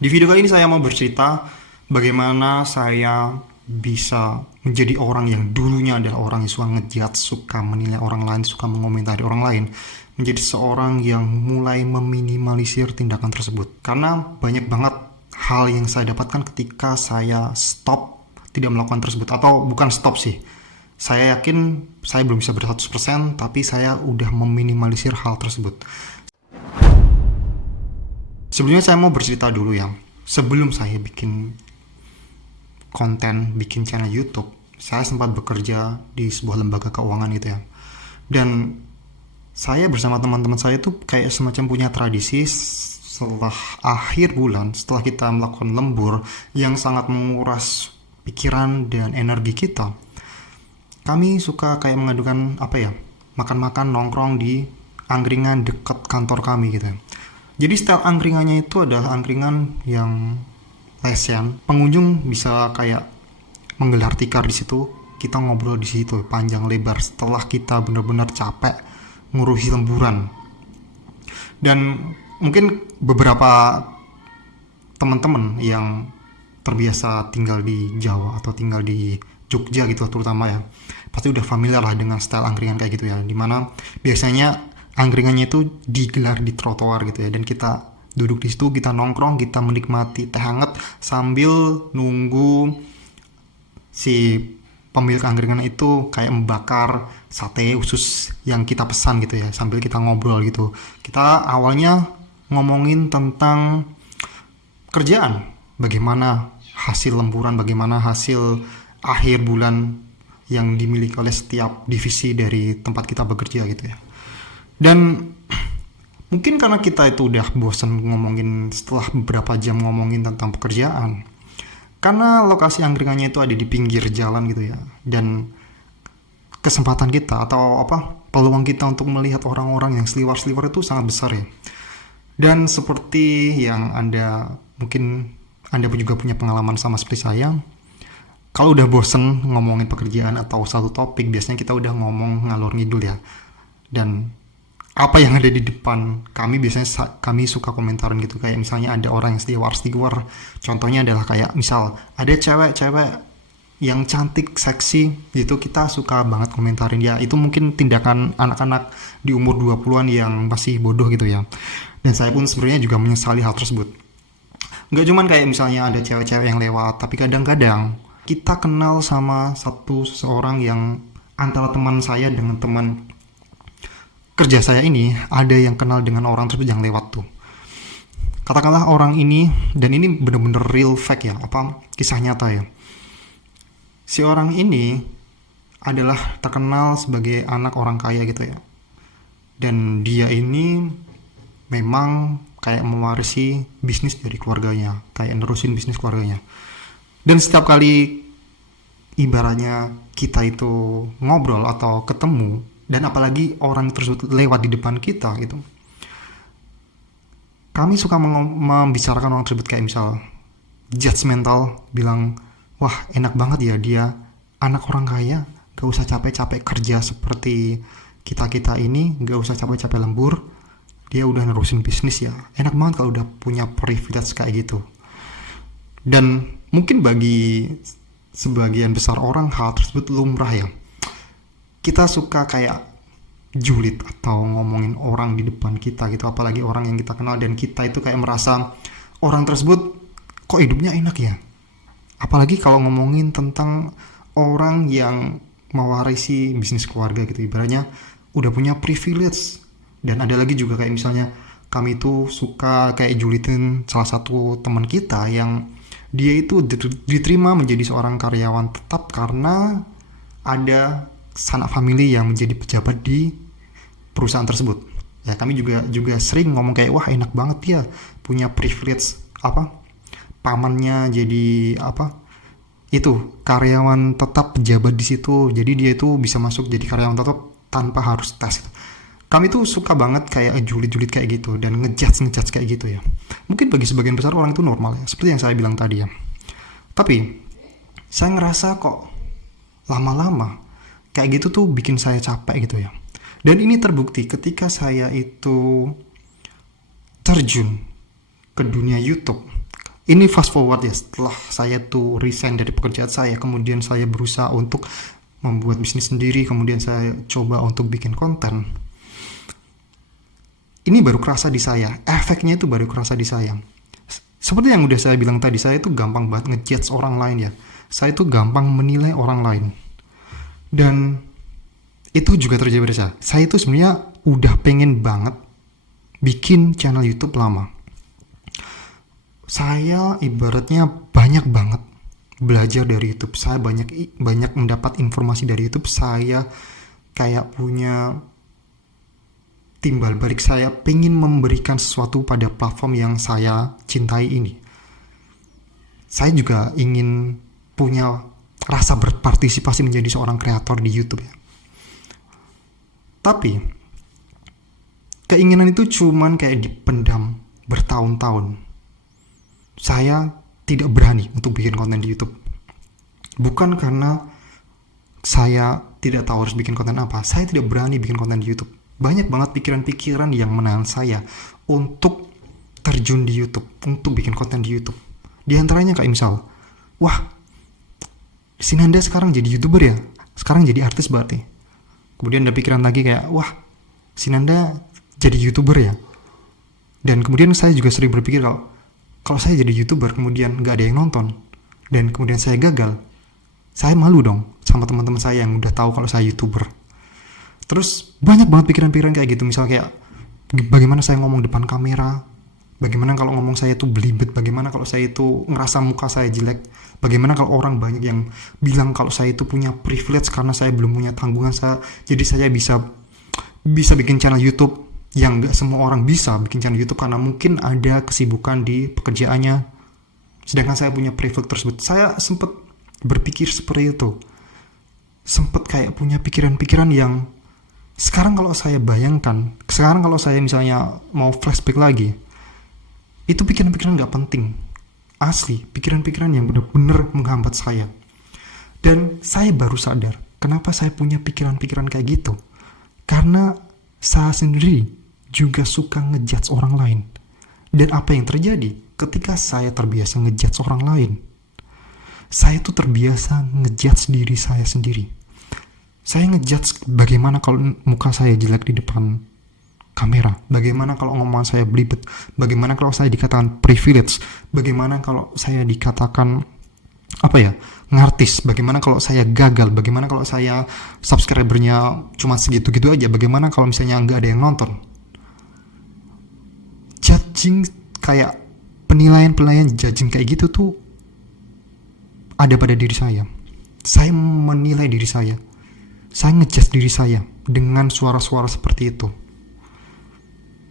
Di video kali ini saya mau bercerita bagaimana saya bisa menjadi orang yang dulunya adalah orang yang suka ngejat, suka menilai orang lain, suka mengomentari orang lain, menjadi seorang yang mulai meminimalisir tindakan tersebut. Karena banyak banget hal yang saya dapatkan ketika saya stop tidak melakukan tersebut. Atau bukan stop sih, saya yakin saya belum bisa ber 100%, tapi saya udah meminimalisir hal tersebut. Sebelumnya saya mau bercerita dulu ya. Sebelum saya bikin konten, bikin channel YouTube, saya sempat bekerja di sebuah lembaga keuangan gitu ya. Dan saya bersama teman-teman saya tuh kayak semacam punya tradisi setelah akhir bulan, setelah kita melakukan lembur yang sangat menguras pikiran dan energi kita, kami suka kayak mengadukan makan-makan nongkrong di angkringan dekat kantor kami gitu ya. Jadi style angkringannya itu adalah angkringan yang lesian. Pengunjung bisa kayak menggelar tikar di situ, kita ngobrol di situ panjang lebar setelah kita benar-benar capek ngurusi lemburan. Dan mungkin beberapa teman-teman yang terbiasa tinggal di Jawa atau tinggal di Jogja gitu terutama ya, pasti udah familiar lah dengan style angkringan kayak gitu ya, dimana biasanya angkringannya itu digelar di trotoar gitu ya, dan kita duduk di situ, kita nongkrong, kita menikmati teh hangat sambil nunggu si pemilik angkringan itu kayak membakar sate usus yang kita pesan gitu ya, sambil kita ngobrol gitu. Kita awalnya ngomongin tentang kerjaan, bagaimana hasil lemburan, bagaimana hasil akhir bulan yang dimiliki oleh setiap divisi dari tempat kita bekerja gitu ya. Dan mungkin karena kita itu udah bosan ngomongin setelah beberapa jam ngomongin tentang pekerjaan, karena lokasi angkringannya itu ada di pinggir jalan gitu ya, dan kesempatan kita atau peluang kita untuk melihat orang-orang yang seliwar-seliwar itu sangat besar ya. Dan seperti yang mungkin Anda juga punya pengalaman sama seperti saya, kalau udah bosen ngomongin pekerjaan atau satu topik, biasanya kita udah ngomong ngalor ngidul ya. Dan apa yang ada di depan kami biasanya kami suka komentarin gitu, kayak misalnya ada orang yang seliwar, contohnya adalah kayak misal ada cewek-cewek yang cantik, seksi gitu, kita suka banget komentarin ya. Itu mungkin tindakan anak-anak di umur 20-an yang masih bodoh gitu ya. Dan saya pun sebenarnya juga menyesali hal tersebut. Nggak cuman kayak misalnya ada cewek-cewek yang lewat, tapi kadang-kadang kita kenal sama seseorang yang antara teman saya dengan teman kerja saya ini, ada yang kenal dengan orang tersebut yang lewat tuh. Katakanlah orang ini, dan ini bener-bener real fact ya, kisah nyata ya. Si orang ini adalah terkenal sebagai anak orang kaya gitu ya. Dan dia ini memang kayak mewarisi bisnis dari keluarganya, kayak nerusin bisnis keluarganya. Dan setiap kali ibaratnya kita itu ngobrol atau ketemu, dan apalagi orang tersebut lewat di depan kita gitu, kami suka membicarakan orang tersebut kayak misal judgmental, bilang wah enak banget ya dia anak orang kaya, gak usah capek-capek kerja seperti kita ini, gak usah capek-capek lembur, dia udah nerusin bisnis ya, enak banget kalau udah punya privilege kayak gitu. Dan mungkin bagi sebagian besar orang hal tersebut lumrah ya. Kita suka kayak julid atau ngomongin orang di depan kita gitu, apalagi orang yang kita kenal, dan kita itu kayak merasa orang tersebut kok hidupnya enak ya. Apalagi kalau ngomongin tentang orang yang mewarisi bisnis keluarga gitu, ibaratnya udah punya privilege. Dan ada lagi juga kayak misalnya kami itu suka kayak julidin salah satu teman kita yang dia itu diterima menjadi seorang karyawan tetap karena ada sanak family yang menjadi pejabat di perusahaan tersebut. Ya kami juga sering ngomong kayak wah enak banget ya punya privilege pamannya jadi itu karyawan tetap pejabat di situ. Jadi dia itu bisa masuk jadi karyawan tetap tanpa harus tes. Kami tuh suka banget kayak julid-julid kayak gitu dan ngejudge kayak gitu ya. Mungkin bagi sebagian besar orang itu normal ya, seperti yang saya bilang tadi ya. Tapi saya ngerasa kok lama-lama kayak gitu tuh bikin saya capek gitu ya. Dan ini terbukti ketika saya itu terjun ke dunia YouTube, Ini fast forward ya, setelah saya tuh resign dari pekerjaan saya, kemudian saya berusaha untuk membuat bisnis sendiri, kemudian saya coba untuk bikin konten. Ini baru kerasa di saya, efeknya itu baru kerasa di saya. Seperti yang udah saya bilang tadi, saya itu gampang banget ngejudge orang lain ya. Saya itu gampang menilai orang lain. Dan itu juga terjadi pada saya. Saya itu sebenarnya udah pengen banget bikin channel YouTube lama. Saya ibaratnya banyak banget belajar dari YouTube. Saya banyak mendapat informasi dari YouTube. Saya kayak punya timbal balik, saya pengen memberikan sesuatu pada platform yang saya cintai ini. Saya juga ingin punya rasa berpartisipasi menjadi seorang kreator di YouTube ya. Tapi keinginan itu cuman kayak dipendam bertahun-tahun. Saya tidak berani untuk bikin konten di YouTube. Bukan karena saya tidak tahu harus bikin konten apa. Saya tidak berani bikin konten di YouTube. Banyak banget pikiran-pikiran yang menahan saya untuk terjun di YouTube, untuk bikin konten di YouTube. Di antaranya kayak misal, wah, Sinanda sekarang jadi YouTuber ya? Sekarang jadi artis berarti. Kemudian ada pikiran lagi kayak, wah, Sinanda jadi YouTuber ya? Dan kemudian saya juga sering berpikir kalau saya jadi YouTuber kemudian gak ada yang nonton dan kemudian saya gagal, saya malu dong sama teman-teman saya yang udah tahu kalau saya YouTuber. Terus banyak banget pikiran-pikiran kayak gitu, misal kayak bagaimana saya ngomong depan kamera, bagaimana kalau ngomong saya itu belibet, bagaimana kalau saya itu ngerasa muka saya jelek, bagaimana kalau orang banyak yang bilang kalau saya itu punya privilege karena saya belum punya tanggungan, jadi saya bisa bikin channel YouTube yang gak semua orang bisa bikin channel YouTube karena mungkin ada kesibukan di pekerjaannya, sedangkan saya punya privilege tersebut. Saya sempat berpikir seperti itu, sempat kayak punya pikiran-pikiran yang sekarang kalau saya bayangkan, sekarang kalau saya misalnya mau flashback lagi, itu pikiran-pikiran gak penting, asli, pikiran-pikiran yang benar-benar menghambat saya. Dan saya baru sadar kenapa saya punya pikiran-pikiran kayak gitu, karena saya sendiri juga suka ngejudge orang lain. Dan apa yang terjadi ketika saya terbiasa ngejudge orang lain? Saya tuh terbiasa ngejudge diri saya sendiri. Saya ngejudge bagaimana kalau muka saya jelek di depan kamera, bagaimana kalau ngomongan saya belibet, bagaimana kalau saya dikatakan privilege, bagaimana kalau saya dikatakan ngartis, bagaimana kalau saya gagal, bagaimana kalau saya subscribernya cuma segitu-gitu aja, bagaimana kalau misalnya nggak ada yang nonton. Judging kayak penilaian judging kayak gitu tuh ada pada diri saya. Saya menilai diri saya ngejudge diri saya dengan suara-suara seperti itu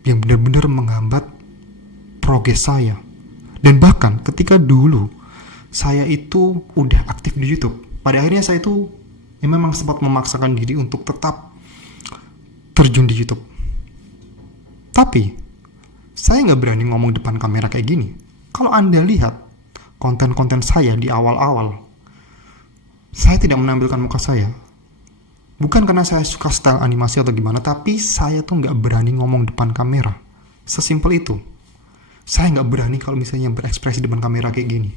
yang benar-benar menghambat progres saya. Dan bahkan ketika dulu saya itu udah aktif di YouTube, pada akhirnya saya itu memang sempat memaksakan diri untuk tetap terjun di YouTube. Tapi saya nggak berani ngomong depan kamera kayak gini. Kalau Anda lihat konten-konten saya di awal-awal, saya tidak menampilkan muka saya. Bukan karena saya suka style animasi atau gimana, tapi saya tuh nggak berani ngomong depan kamera. Sesimpel itu. Saya nggak berani kalau misalnya berekspresi depan kamera kayak gini.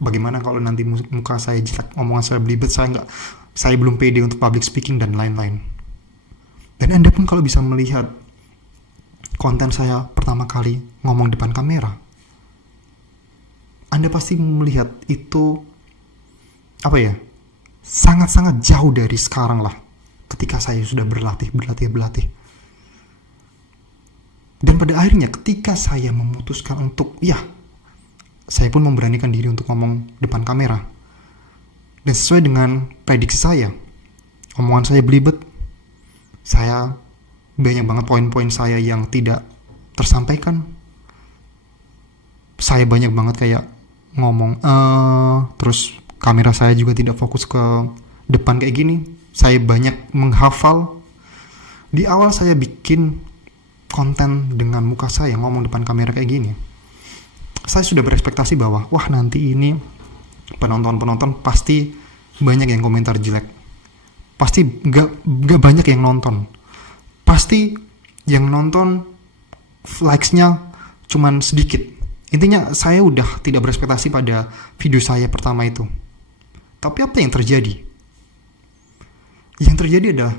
Bagaimana kalau nanti muka saya jelek, omongan saya belibet, saya belum pede untuk public speaking dan lain-lain. Dan Anda pun kalau bisa melihat konten saya pertama kali ngomong depan kamera, Anda pasti melihat itu sangat-sangat jauh dari sekarang lah, ketika saya sudah berlatih. Dan pada akhirnya ketika saya memutuskan untuk saya pun memberanikan diri untuk ngomong depan kamera. Dan sesuai dengan prediksi saya, omongan saya belibet, saya banyak banget poin-poin saya yang tidak tersampaikan. Saya banyak banget kayak ngomong terus kamera saya juga tidak fokus ke depan kayak gini. Saya banyak menghafal. Di awal saya bikin konten dengan muka saya ngomong depan kamera kayak gini, saya sudah berekspektasi bahwa nanti ini penonton pasti banyak yang komentar jelek, pasti gak banyak yang nonton, pasti yang nonton likes-nya cuman sedikit, Intinya saya udah tidak berekspektasi pada video saya pertama itu. Tapi apa yang terjadi? Yang terjadi adalah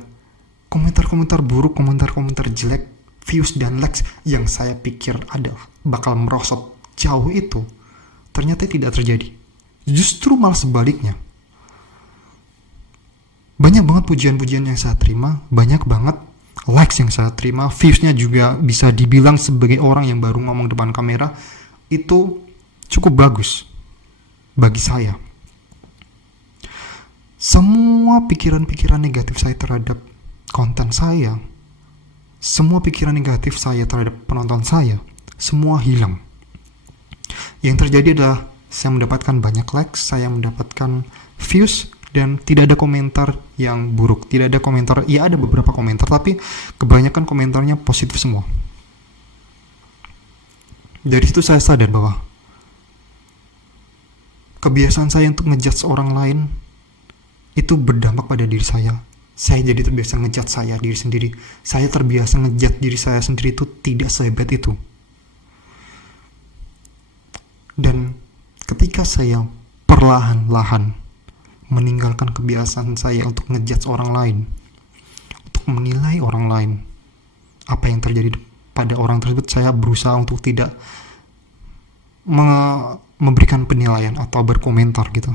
komentar-komentar buruk, komentar-komentar jelek, views dan likes yang saya pikir ada bakal merosot jauh itu, ternyata tidak terjadi. Justru malah sebaliknya. Banyak banget pujian-pujian yang saya terima, banyak banget likes yang saya terima, viewsnya juga bisa dibilang sebagai orang yang baru ngomong depan kamera, itu cukup bagus bagi saya. Semua pikiran-pikiran negatif saya terhadap konten saya, semua pikiran negatif saya terhadap penonton saya, semua hilang. Yang terjadi adalah saya mendapatkan banyak likes, saya mendapatkan views, dan tidak ada komentar yang buruk. Tidak ada komentar, ya ada beberapa komentar, tapi kebanyakan komentarnya positif semua. Dari situ saya sadar bahwa kebiasaan saya untuk ngejudge orang lain itu berdampak pada diri saya. Saya jadi terbiasa ngejudge saya diri sendiri. Saya terbiasa ngejudge diri saya sendiri itu tidak sehebat itu. Dan ketika saya perlahan-lahan meninggalkan kebiasaan saya untuk ngejudge orang lain, untuk menilai orang lain, apa yang terjadi pada orang tersebut, saya berusaha untuk tidak memberikan penilaian atau berkomentar gitu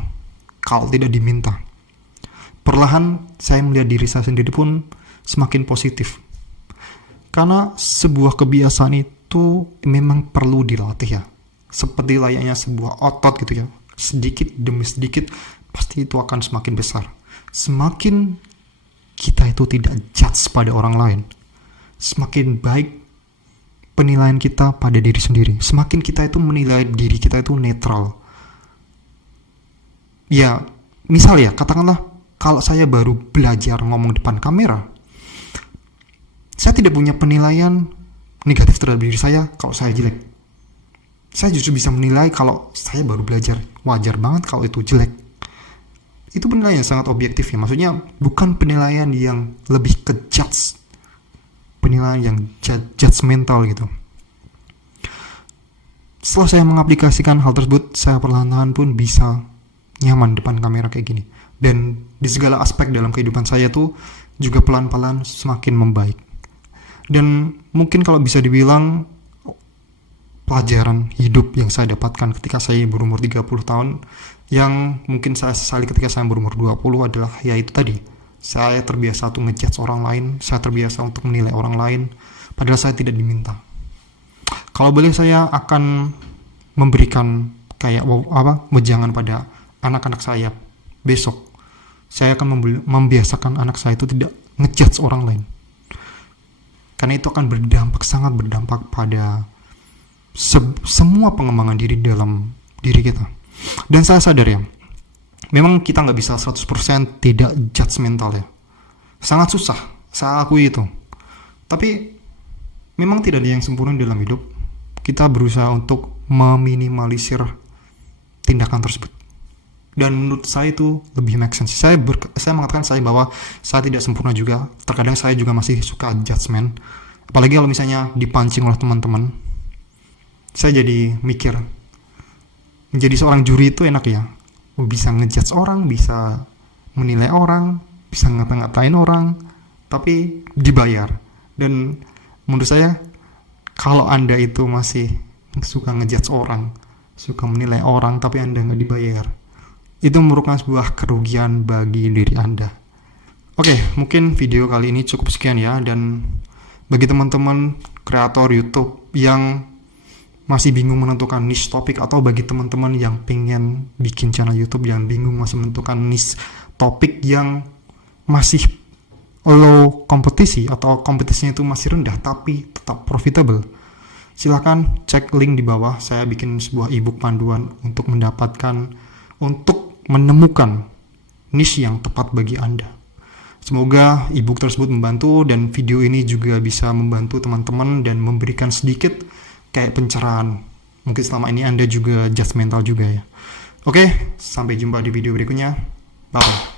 kalau tidak diminta. Perlahan saya melihat diri saya sendiri pun semakin positif, karena sebuah kebiasaan itu memang perlu dilatih ya, seperti layaknya sebuah otot gitu ya. Sedikit demi sedikit pasti itu akan semakin besar. Semakin kita itu tidak judge pada orang lain, semakin baik penilaian kita pada diri sendiri. Semakin kita itu menilai diri kita itu netral. Ya, misal ya, katakanlah kalau saya baru belajar ngomong depan kamera, saya tidak punya penilaian negatif terhadap diri saya kalau saya jelek. Saya justru bisa menilai kalau saya baru belajar, wajar banget kalau itu jelek. Itu penilaian yang sangat objektif ya. Maksudnya bukan penilaian yang lebih ke judge, penilaian yang judgmental gitu. Setelah saya mengaplikasikan hal tersebut, saya perlahan-lahan pun bisa nyaman depan kamera kayak gini. Dan di segala aspek dalam kehidupan saya tuh juga pelan-pelan semakin membaik. Dan mungkin kalau bisa dibilang pelajaran hidup yang saya dapatkan ketika saya berumur 30 tahun, yang mungkin saya sesali ketika saya berumur 20 adalah yaitu tadi, saya terbiasa untuk ngejudge orang lain, saya terbiasa untuk menilai orang lain, padahal saya tidak diminta. Kalau boleh saya akan memberikan kayak wejangan pada anak-anak saya besok. Saya akan membiasakan anak saya itu tidak ngejudge orang lain. Karena itu akan sangat berdampak pada semua pengembangan diri dalam diri kita. Dan saya sadar ya, memang kita nggak bisa 100% tidak judgmental ya. Sangat susah, saya akui itu. Tapi memang tidak ada yang sempurna dalam hidup. Kita berusaha untuk meminimalisir tindakan tersebut. Dan menurut saya itu lebih make sense. Saya mengatakan bahwa saya tidak sempurna juga. Terkadang saya juga masih suka judgement. Apalagi kalau misalnya dipancing oleh teman-teman. Saya jadi mikir, menjadi seorang juri itu enak ya. Bisa ngejudge orang, bisa menilai orang, bisa ngata-ngatain orang, tapi dibayar. Dan menurut saya, kalau Anda itu masih suka ngejudge orang, suka menilai orang, tapi Anda nggak dibayar, itu merupakan sebuah kerugian bagi diri Anda. Oke, mungkin video kali ini cukup sekian ya. Dan bagi teman-teman kreator YouTube yang masih bingung menentukan niche topik, atau bagi teman-teman yang pengen bikin channel YouTube yang bingung masih menentukan niche topik yang masih low kompetisi atau kompetisinya itu masih rendah tapi tetap profitable, silahkan cek link di bawah. Saya bikin sebuah ebook panduan untuk menemukan niche yang tepat bagi Anda. Semoga ebook tersebut membantu, dan video ini juga bisa membantu teman-teman dan memberikan sedikit kayak pencerahan. Mungkin selama ini Anda juga judgmental juga ya. Oke, sampai jumpa di video berikutnya. Bye.